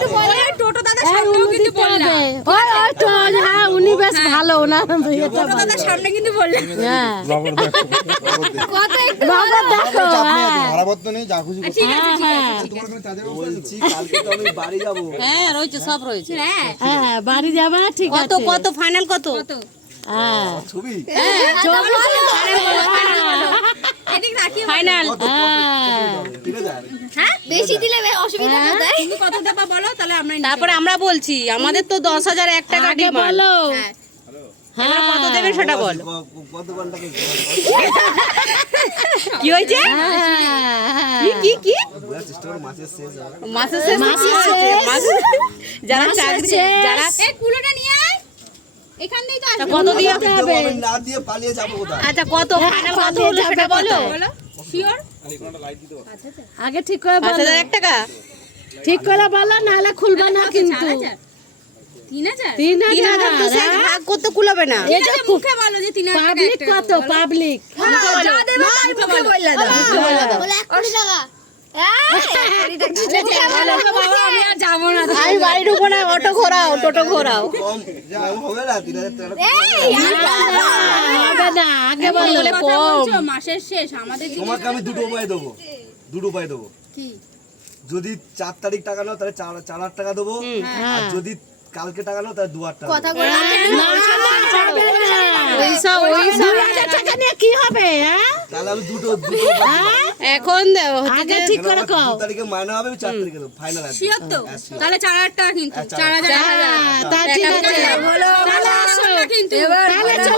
কিন্তু বলে টোটো দাদা সামনেও কিন্তু হবে। ওই ওই তো হ্যাঁ উনি বেশ ভালো ওনার ইয়েটা টোটো দাদা সামনে কিন্তু বললাম। হ্যাঁ কত একটু বাবা দেখো। চাপ নেই হ্যাঁ। নেই যা খুশি করো। ঠিক আছে হ্যাঁ হ্যাঁ। তোমার ওখানে ব্যবস্থা বলছি কালকে তো আমি বাড়ি যাব। হ্যাঁ রয়েছে সব রয়েছে। হ্যাঁ হ্যাঁ বাড়ি যাবা ঠিক কত আছে। কত ফাইনাল কত? কত? হ্যাঁ। ছবি? এদিক রাখি ফাইনাল হ্যাঁ হ্যাঁ? বেশি দিলে অসুবিধা কোথায়? তুমি কত দেবা বলো তাহলে আমরা তারপরে আমরা বলছি আমাদের তো দশ হাজার এক টাকা বলো। হ্যাঁ। কত দেবেন সেটা বল। ক- হয়েছে? কি কি মাসের শেষে। যারা চাকরি যারা কুলোটা নিয়ে আয়। কত দিয়ে আচ্ছা কত? ফাইনাল কত হলো সেটা বলো। শিওর আগে ঠিক করে বলো। টাকা? ঠিক করে বলো নাহলে খুলবে না কিন্তু। চার হাজার। তিন হাজার? তিন তিন হাজার তো সে ভাগ করতে কুলাবে না। ঠিক আছে, মুখে বলো যে তিন হাজার টাকা পাবলিক কত? পাবলিক যা দেবে মুখে বললে দাও। বলে। এক টাকা। বাবা, আমি আর যাব না আমি বাড়ি ঢুকবো না অটো ঘোরাও টোটো ঘোরাও আগে বলো বলে কথা কম মাসের শেষ আমাদের তোমাকে আমি দুটো উপায় দেবো দুটো উপায় দেবো কি যদি চার তারিখ টাকা নাও তাহলে চার চার হাজার টাকা দেবো আর যদি কালকে টাকা নাও তাহলে দু হাজার টাকা কথা দেবো। বলে ওইসব ওইসব দু হাজার টাকা নিয়ে কি হবে হ্যাঁ তাহলে আমি দুটো দুটো এখন আগে ঠিক করে কও। তারিখে মায়না হবে আমি চার তারিখে ফাইনাল আছে তো? তাহলে চার হাজার টাকা কিন্তু চার চার হাজার হ্যাঁ, তা ঠিক আছে